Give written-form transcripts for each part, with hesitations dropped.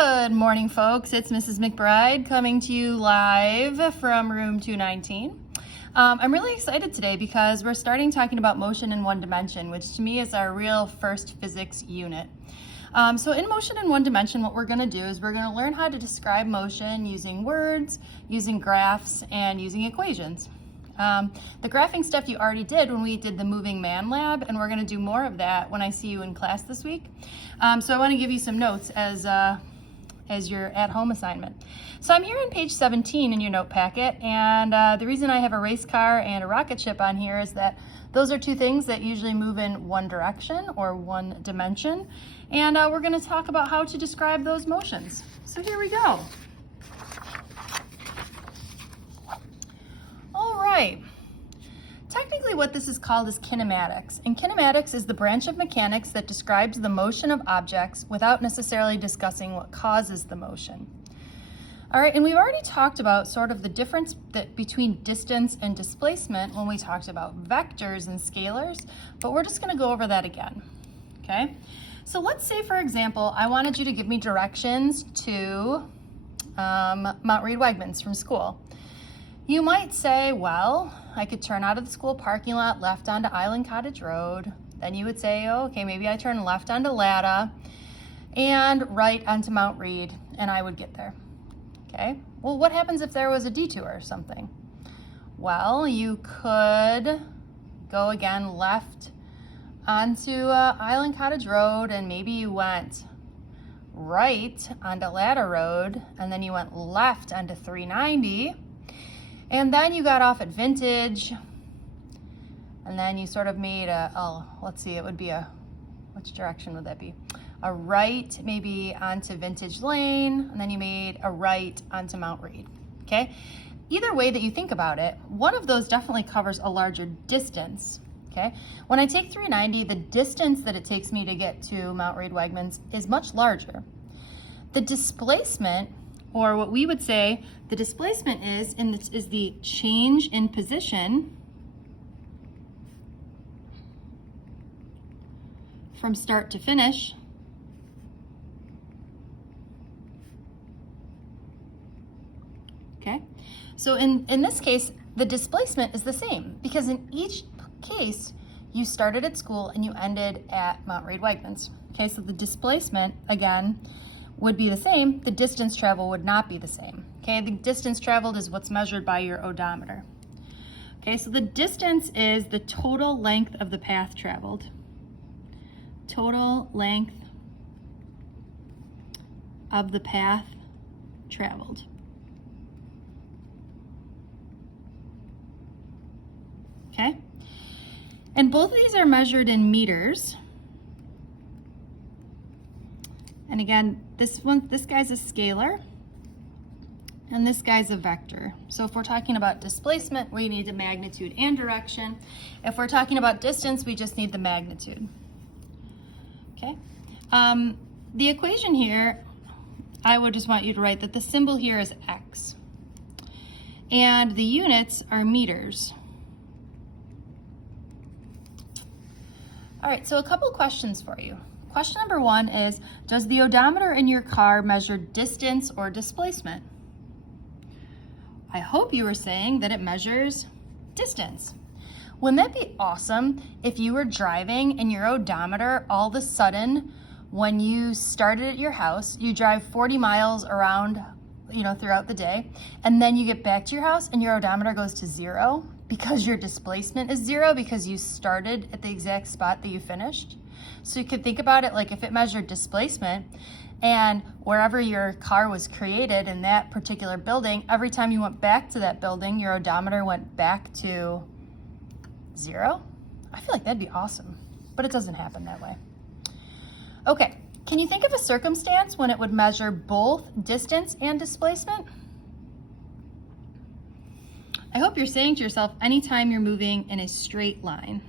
Good morning, folks. It's Mrs. McBride coming to you live from room 219. I'm really excited today because we're starting talking about motion in one dimension, which to me is our real first physics unit. So in motion in one dimension, what we're going to do is we're going to learn how to describe motion using words, using graphs, and using equations. The graphing stuff you already did when we did the moving man lab, and we're going to do more of that when I see you in class this week. So I want to give you some notes as your at-home assignment. So I'm here on page 17 in your note packet, and the reason I have a race car and a rocket ship on here is that those are two things that usually move in one direction or one dimension, and we're going to talk about how to describe those motions. So here we go. All right. Technically what this is called is kinematics, and kinematics is the branch of mechanics that describes the motion of objects without necessarily discussing what causes the motion. All right, and we've already talked about sort of the difference between distance and displacement when we talked about vectors and scalars, but we're just going to go over that again, okay? So let's say, for example, I wanted you to give me directions to Mount Read Wegmans from school. You might say, well, I could turn out of the school parking lot left onto Island Cottage Road. Then you would say, oh, okay, maybe I turn left onto Latta and right onto Mount Read, and I would get there. Okay, well, what happens if there was a detour or something? Well, you could go again left onto Island Cottage Road, and maybe you went right onto Latta Road, and then you went left onto 390. And then you got off at Vintage, and then you sort of made let's see, it would be which direction would that be? A right maybe onto Vintage Lane, and then you made a right onto Mount Read, okay? Either way that you think about it, one of those definitely covers a larger distance, okay? When I take 390, the distance that it takes me to get to Mount Read Wegmans is much larger. The displacement, or what we would say the displacement is the change in position from start to finish. Okay, so in this case, the displacement is the same because in each case, you started at school and you ended at Mount Read Wegmans. Okay, so the displacement, again, would be the same, the distance traveled would not be the same. Okay, the distance traveled is what's measured by your odometer. Okay, so the distance is the total length of the path traveled. Total length of the path traveled. Okay, and both of these are measured in meters. And again, this guy's a scalar, and this guy's a vector. So if we're talking about displacement, we need the magnitude and direction. If we're talking about distance, we just need the magnitude. Okay. The equation here, I would just want you to write that the symbol here is x, and the units are meters. All right, so a couple questions for you. Question number one is, does the odometer in your car measure distance or displacement? I hope you were saying that it measures distance. Wouldn't that be awesome if you were driving and your odometer all of a sudden, when you started at your house, you drive 40 miles around, throughout the day, and then you get back to your house and your odometer goes to 0 because your displacement is 0 because you started at the exact spot that you finished? So you could think about it like if it measured displacement, and wherever your car was created in that particular building, every time you went back to that building, your odometer went back to 0. I feel like that'd be awesome, but it doesn't happen that way. Okay, can you think of a circumstance when it would measure both distance and displacement? I hope you're saying to yourself, anytime you're moving in a straight line,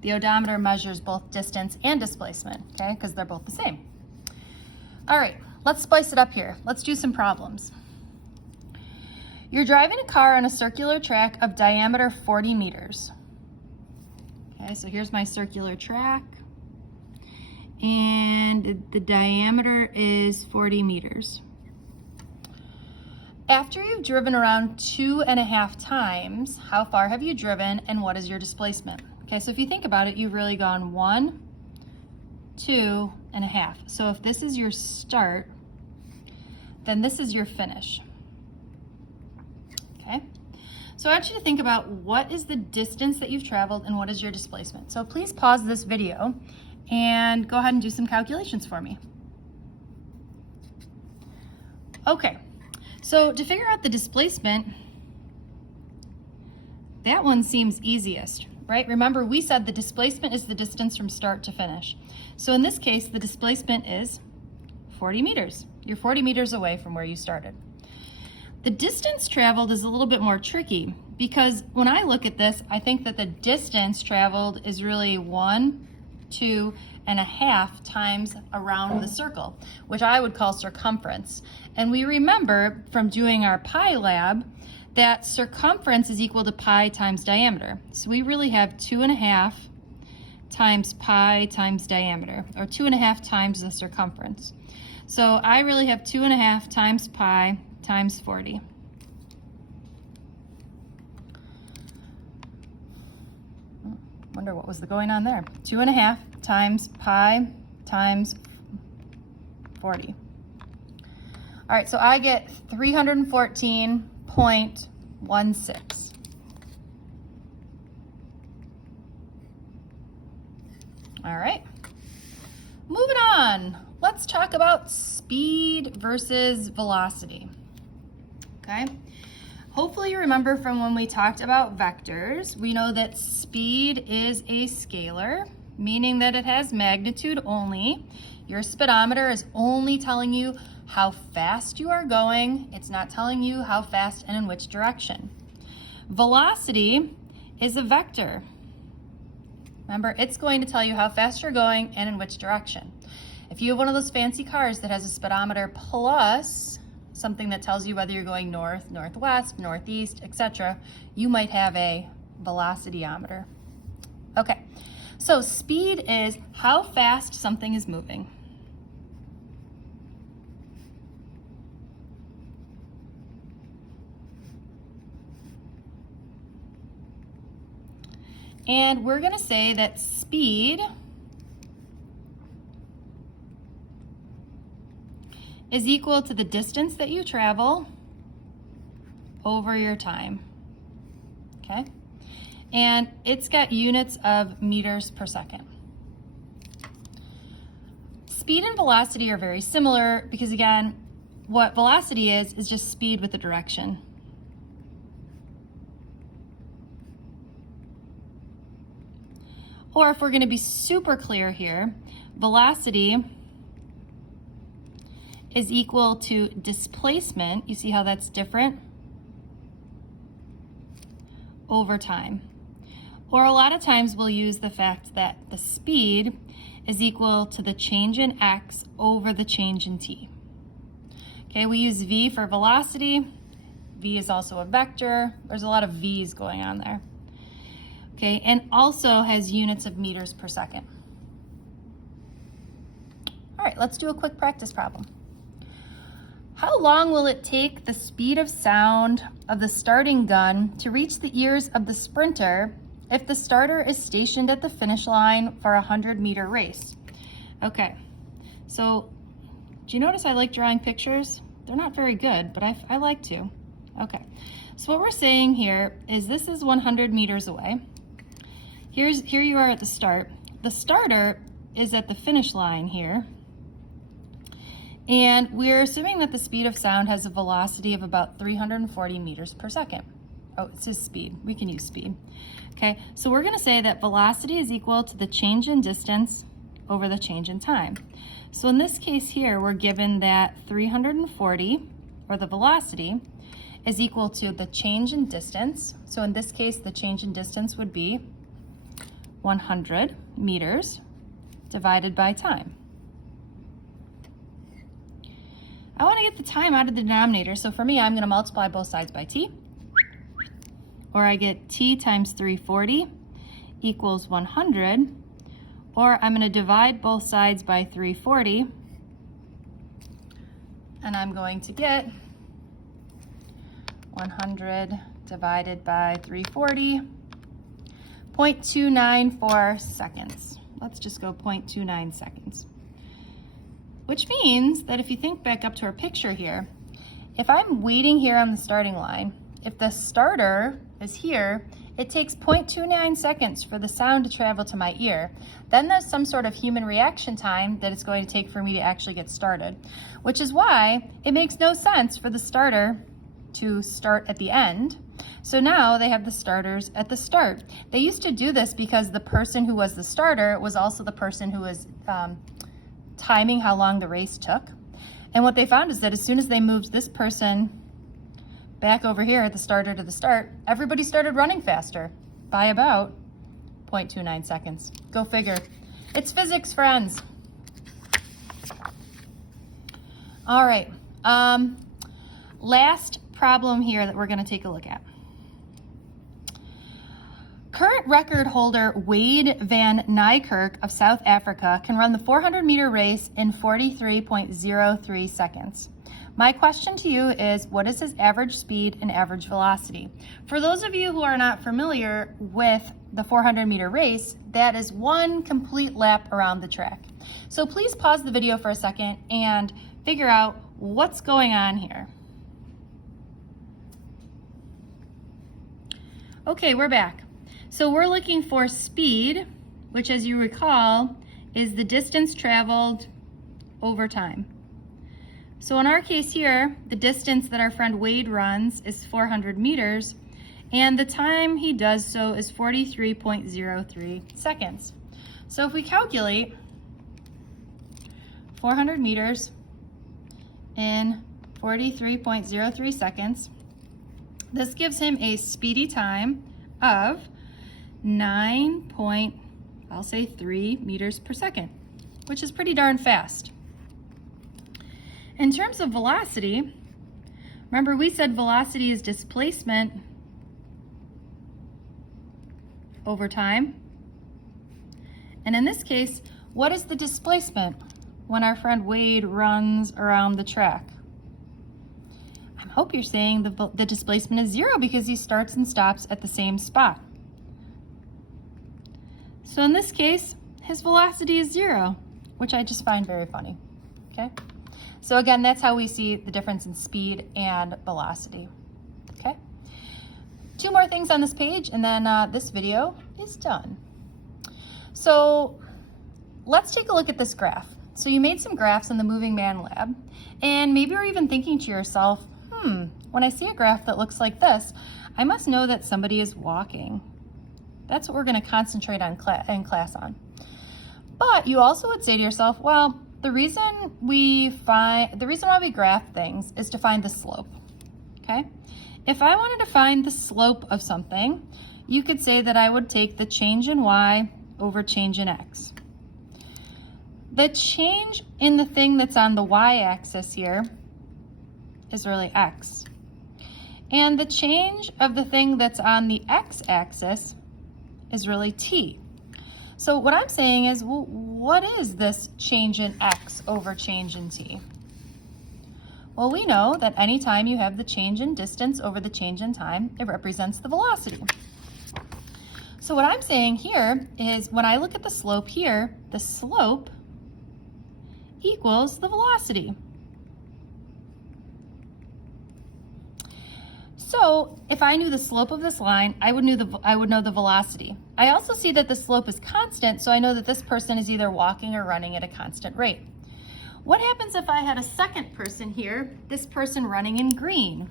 the odometer measures both distance and displacement, okay, because they're both the same. All right, let's spice it up here. Let's do some problems. You're driving a car on a circular track of diameter 40 meters. Okay, so here's my circular track. and the diameter is 40 meters. After you've driven around 2.5 times, how far have you driven and what is your displacement? Okay, so if you think about it, you've really gone 1, 2.5. So if this is your start, then this is your finish. Okay, so I want you to think about what is the distance that you've traveled and what is your displacement. So please pause this video and go ahead and do some calculations for me. Okay. So to figure out the displacement, that one seems easiest, right? Remember, we said the displacement is the distance from start to finish. So in this case, the displacement is 40 meters. You're 40 meters away from where you started. The distance traveled is a little bit more tricky because when I look at this, I think that the distance traveled is really 1, 2.5 times around the circle, which I would call circumference. And we remember from doing our pi lab that circumference is equal to pi times diameter. So we really have 2.5 times pi times diameter, or 2.5 times the circumference. So I really have 2.5 times pi times 40. Wonder what was going on there. 2.5 times pi times 40. All right, so I get 314.16. All right, moving on. Let's talk about speed versus velocity. Okay. Hopefully you remember from when we talked about vectors, we know that speed is a scalar, meaning that it has magnitude only. Your speedometer is only telling you how fast you are going. It's not telling you how fast and in which direction. Velocity is a vector. Remember, it's going to tell you how fast you're going and in which direction. If you have one of those fancy cars that has a speedometer plus something that tells you whether you're going north, northwest, northeast, etc., you might have a velocityometer. Okay, so speed is how fast something is moving. And we're going to say that speed is equal to the distance that you travel over your time. Okay? And it's got units of meters per second. Speed and velocity are very similar because, again, what velocity is just speed with a direction. Or if we're going to be super clear here, velocity is equal to displacement. You see how that's different? Over time. Or a lot of times we'll use the fact that the speed is equal to the change in x over the change in t. Okay, we use v for velocity. V is also a vector. There's a lot of v's going on there. Okay, and also has units of meters per second. All right, let's do a quick practice problem. How long will it take the speed of sound of the starting gun to reach the ears of the sprinter if the starter is stationed at the finish line for a 100-meter race? Okay, so do you notice I like drawing pictures? They're not very good, but I like to. Okay, so what we're saying here is this is 100 meters away. Here you are at the start. The starter is at the finish line here. And we're assuming that the speed of sound has a velocity of about 340 meters per second. Oh, it says speed. We can use speed. Okay, so we're going to say that velocity is equal to the change in distance over the change in time. So in this case here, we're given that 340, or the velocity, is equal to the change in distance. So in this case, the change in distance would be 100 meters divided by time. I want to get the time out of the denominator, so for me, I'm going to multiply both sides by t, or I get t times 340 equals 100, or I'm going to divide both sides by 340, and I'm going to get 100 divided by 340, 0.294 seconds. Let's just go 0.29 seconds. Which means that if you think back up to our picture here, if I'm waiting here on the starting line, if the starter is here, it takes 0.29 seconds for the sound to travel to my ear. Then there's some sort of human reaction time that it's going to take for me to actually get started, which is why it makes no sense for the starter to start at the end. So now they have the starters at the start. They used to do this because the person who was the starter was also the person who was timing how long the race took. And what they found is that as soon as they moved this person back over here at the starter to the start, everybody started running faster by about 0.29 seconds. Go figure. It's physics, friends. All right. Last problem here that we're going to take a look at. Current record holder Wade van Niekerk of South Africa can run the 400-meter race in 43.03 seconds. My question to you is, what is his average speed and average velocity? For those of you who are not familiar with the 400-meter race, that is one complete lap around the track. So please pause the video for a second and figure out what's going on here. Okay, we're back. So we're looking for speed, which, as you recall, is the distance traveled over time. So in our case here, the distance that our friend Wade runs is 400 meters, and the time he does so is 43.03 seconds. So if we calculate 400 meters in 43.03 seconds, this gives him a speedy time of 9.3 meters per second, which is pretty darn fast. In terms of velocity, remember we said velocity is displacement over time. And in this case, what is the displacement when our friend Wade runs around the track? I hope you're saying the displacement is 0 because he starts and stops at the same spot. So in this case, his velocity is 0, which I just find very funny, okay? So again, that's how we see the difference in speed and velocity, okay? 2 more things on this page, and then this video is done. So let's take a look at this graph. So you made some graphs in the Moving Man Lab, and maybe you're even thinking to yourself, when I see a graph that looks like this, I must know that somebody is walking. That's what we're going to concentrate on in class on. But you also would say to yourself, well, the reason why we graph things is to find the slope, okay? If I wanted to find the slope of something, you could say that I would take the change in y over change in x. The change in the thing that's on the y-axis here is really x. And the change of the thing that's on the x-axis is really t. So what I'm saying is, well, what is this change in x over change in t? Well, we know that anytime you have the change in distance over the change in time, it represents the velocity. So what I'm saying here is when I look at the slope here, the slope equals the velocity. So if I knew the slope of this line, I would know the velocity. I also see that the slope is constant, so I know that this person is either walking or running at a constant rate. What happens if I had a second person here, this person running in green?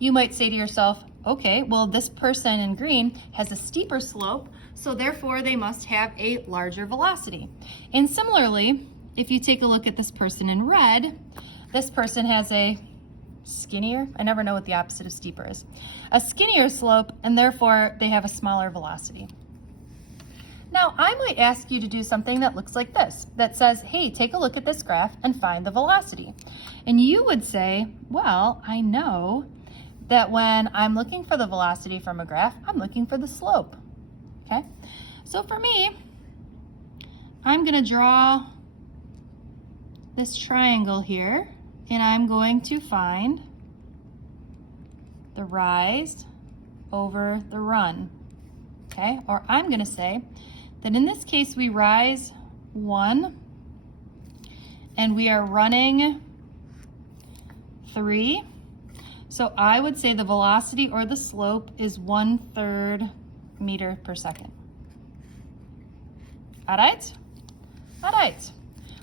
You might say to yourself, okay, well, this person in green has a steeper slope, so therefore they must have a larger velocity. And similarly, if you take a look at this person in red, this person has a skinnier, I never know what the opposite of steeper is, a skinnier slope, and therefore they have a smaller velocity. Now, I might ask you to do something that looks like this, that says, hey, take a look at this graph and find the velocity. And you would say, well, I know that when I'm looking for the velocity from a graph, I'm looking for the slope, okay? So for me, I'm going to draw this triangle here, and I'm going to find the rise over the run, okay? Or I'm going to say that in this case we rise 1 and we are running 3. So I would say the velocity or the slope is 1/3 meter per second. All right? All right.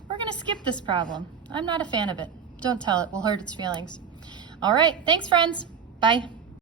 We're going to skip this problem. I'm not a fan of it. Don't tell it. We'll hurt its feelings. All right. Thanks, friends. Bye.